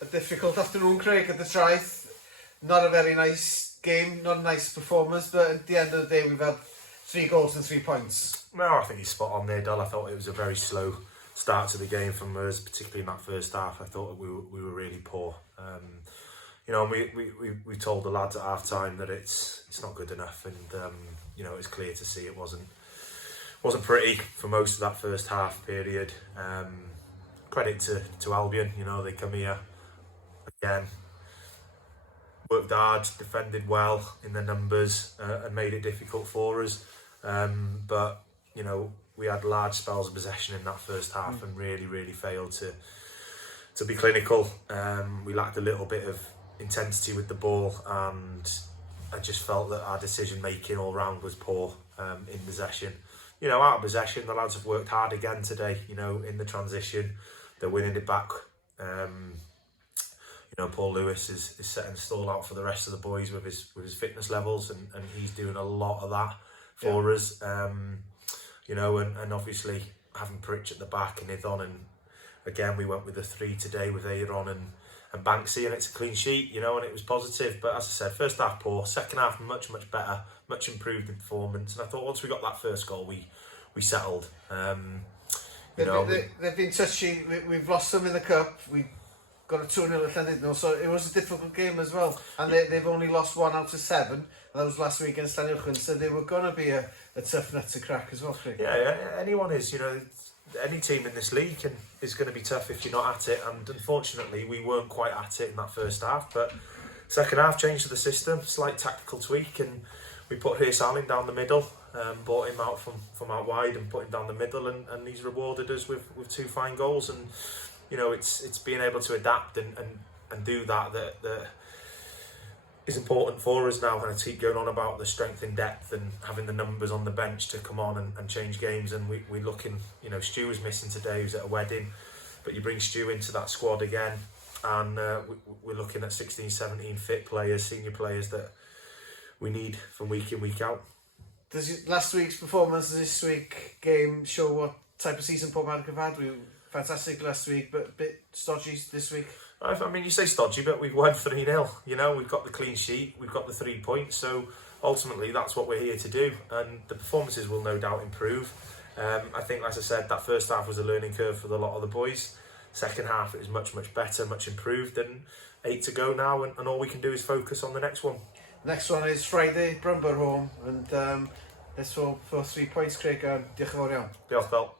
a difficult afternoon, Craig, at the Traeth. Not a very nice game, not a nice performance, but at the end of the day, we've had 3 goals and 3 points. No, I think he's spot on there, Dal. I thought it was a very slow start to the game from us, particularly in that first half. I thought we were really poor. You know, we told the lads at half time that it's not good enough, and you know, it's clear to see it wasn't pretty for most of that first half period. Credit to Albion, you know, they come here again, worked hard, defended well in the numbers, and made it difficult for us. But you know, we had large spells of possession in that first half and really failed to be clinical. We lacked a little bit of intensity with the ball, and I just felt that our decision making all round was poor in possession. You know, out of possession, the lads have worked hard again today. You know, in the transition, they're winning it back. You know, Paul Lewis is setting the stall out for the rest of the boys with his fitness levels, and he's doing a lot of that for us. You know, and obviously having Pritch at the back and Idon, and again we went with the 3 today with Aaron and Banksy, and it's a clean sheet, you know, and it was positive. But as I said, first half poor, second half much better, much improved in performance. And I thought once we got that first goal, we settled. You know, they've been touchy. We've lost them in the cup. We got a 2-0 at Llandudno, so it was a difficult game as well. And they've only lost 1 out of 7. And that was last week against Llandudno, so they were going to be a tough nut to crack as well, Craig. Yeah, anyone is, you know. Any team in this league is going to be tough if you're not at it, and unfortunately we weren't quite at it in that first half. But second half, change to the system, slight tactical tweak, and we put Hirsalin down the middle, brought him out from out wide and put him down the middle, and he's rewarded us with 2 fine goals. And you know, it's being able to adapt and do that is important for us now. And I keep going on about the strength in depth and having the numbers on the bench to come on and change games. And we're looking, you know, Stu was missing today, he was at a wedding, but you bring Stu into that squad again, and we're looking at 16, 17 fit players, senior players that we need from week in, week out. Does last week's performance and this week's game show what type of season Papirnyk have had? We were fantastic last week, but a bit stodgy this week. I mean, you say stodgy, but we've won 3-0. You know, we've got the clean sheet, we've got the 3 points. So ultimately, that's what we're here to do, and the performances will no doubt improve. I think, as I said, that first half was a learning curve for a lot of the boys. Second half, it was much better, much improved, and 8 to go now, and all we can do is focus on the next one. Next one is Friday, Brumber home, and let's hope for 3 points, Craig. Diolch yn fawr iawn. Diolch, Bel.